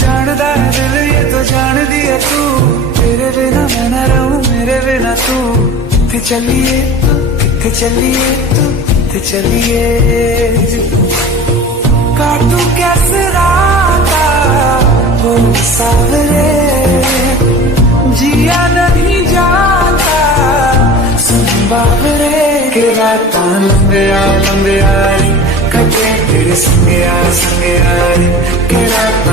जानदा है दिल ये तो जान दिया तू, तेरे बिना मैं न रहूं मेरे बिना तू। किथे चलिए किथे चलिए तू किथे चलिए, काटू कैसे राता हो सावरे, जिया नहीं जाता सुन बाबरे। के रात लंबे लंबे आई कटे तेरे संगे आ के रात